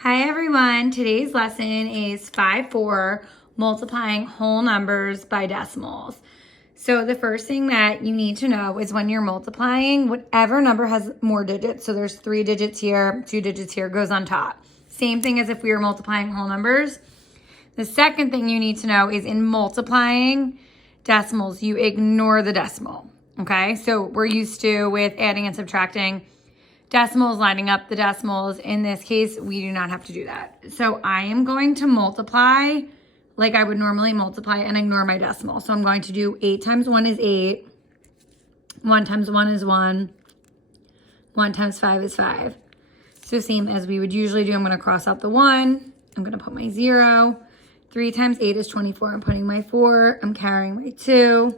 Hi everyone, today's lesson is 5-4, multiplying whole numbers by decimals. So the first thing that you need to know is when you're multiplying, whatever number has more digits, so there's 3 digits here, 2 digits here, goes on top. Same thing as if we were multiplying whole numbers. The second thing you need to know is in multiplying decimals, you ignore the decimal, okay? So we're used to with adding and subtracting, decimals lining up the decimals. In this case, we do not have to do that. So I am going to multiply like I would normally multiply and ignore my decimal. So I'm going to do 8 times 1 is 8. 1 times 1 is 1. 1 times 5 is 5. So same as we would usually do, I'm going to cross out the 1. I'm going to put my 0. 3 times 8 is 24. I'm putting my 4. I'm carrying my 2.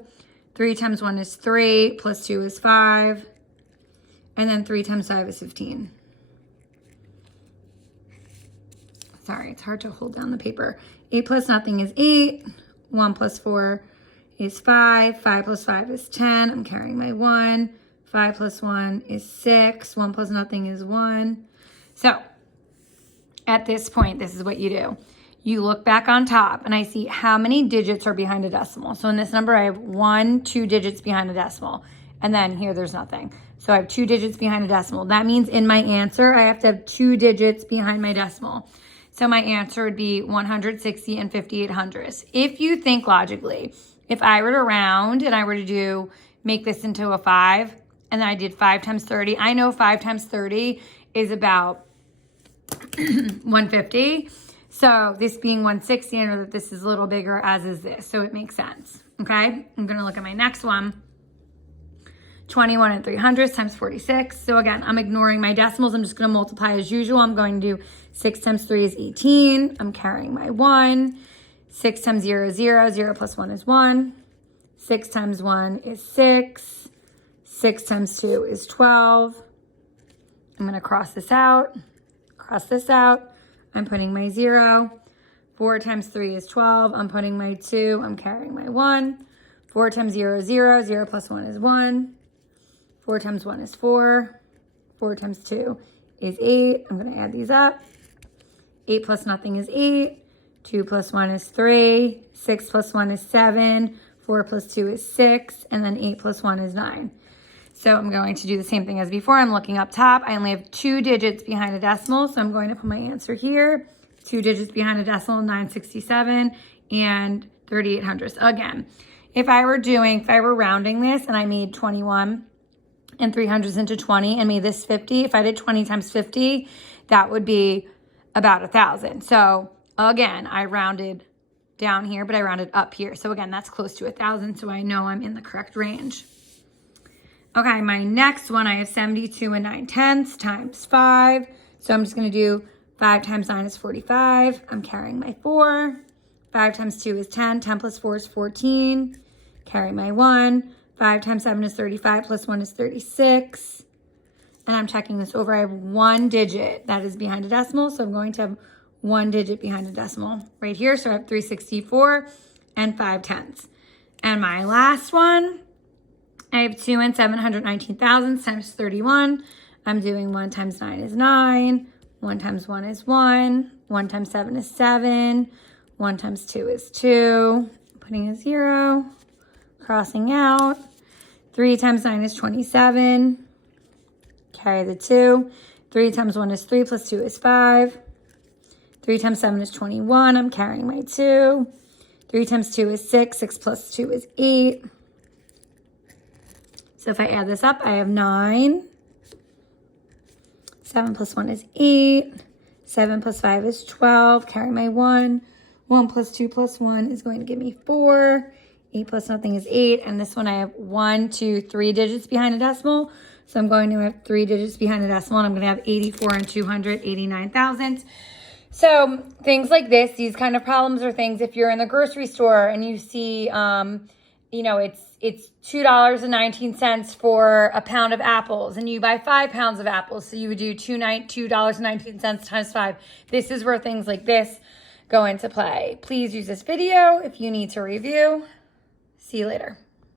3 times 1 is 3. Plus 2 is 5. And then 3 times 5 is 15. Sorry, it's hard to hold down the paper. 8 plus nothing is 8. 1 plus 4 is 5. 5 plus 5 is 10. I'm carrying my 1. 5 plus 1 is 6. 1 plus nothing is 1. So at this point, this is what you do. You look back on top and I see how many digits are behind a decimal. So in this number, I have 1, 2 digits behind a decimal. And then here, there's nothing. So I have 2 digits behind a decimal. That means in my answer, I have to have 2 digits behind my decimal. So my answer would be 160 and 5800ths. If you think logically, if I were to round and I were to make this into a 5, and then I did 5 times 30, I know 5 times 30 is about 150. So this being 160, I know that this is a little bigger, as is this. So it makes sense, okay? I'm gonna look at my next one. 21 and 300ths times 46. So again, I'm ignoring my decimals. I'm just going to multiply as usual. I'm going to do 6 times 3 is 18. I'm carrying my 1. 6 times 0 is 0. 0 plus 1 is 1. 6 times 1 is 6. 6 times 2 is 12. I'm going to cross this out. Cross this out. I'm putting my 0. 4 times 3 is 12. I'm putting my 2. I'm carrying my 1. 4 times 0 is 0. 0 plus 1 is 1. 4 times 1 is 4. 4 times 2 is 8. I'm going to add these up. 8 plus nothing is 8. 2 plus 1 is 3. 6 plus 1 is 7. 4 plus 2 is 6. And then 8 plus 1 is 9. So I'm going to do the same thing as before. I'm looking up top. I only have 2 digits behind a decimal. So I'm going to put my answer here. 2 digits behind a decimal, 967 and 3800ths. Again, if I were rounding this and I made 21 and 300s into 20 and made this 50. If I did 20 times 50, that would be about 1,000. So again, I rounded down here, but I rounded up here. So again, that's close to 1,000. So I know I'm in the correct range. Okay, my next one, I have 72 and 9/10 times 5. So I'm just going to do 5 times 9 is 45. I'm carrying my 4. 5 times 2 is 10. 10 plus 4 is 14. Carry my 1. 5 times 7 is 35, plus 1 is 36. And I'm checking this over. I have 1 digit that is behind a decimal. So I'm going to have 1 digit behind a decimal right here. So I have 364 and 5/10. And my last one, I have 2 and 719,000 times 31. I'm doing 1 times 9 is 9. 1 times 1 is 1. 1 times 7 is 7. 1 times 2 is 2. Putting a 0. Crossing out. 3 times 9 is 27. Carry the 2. 3 times 1 is 3 plus 2 is 5. 3 times 7 is 21. I'm carrying my 2. 3 times 2 is 6. 6 plus 2 is 8. So if I add this up, I have 9. 7 plus 1 is 8. 7 plus 5 is 12. Carry my 1. 1 plus 2 plus 1 is going to give me 4. 8 plus nothing is 8. And this one I have 1, 2, 3 digits behind a decimal. So I'm going to have 3 digits behind a decimal. And I'm going to have 84 and 289,000. So things like this, these kind of problems are things if you're in the grocery store and you see, you know, it's $2.19 for a pound of apples and you buy 5 pounds of apples. So you would do $2.19 times 5. This is where things like this go into play. Please use this video if you need to review. See you later.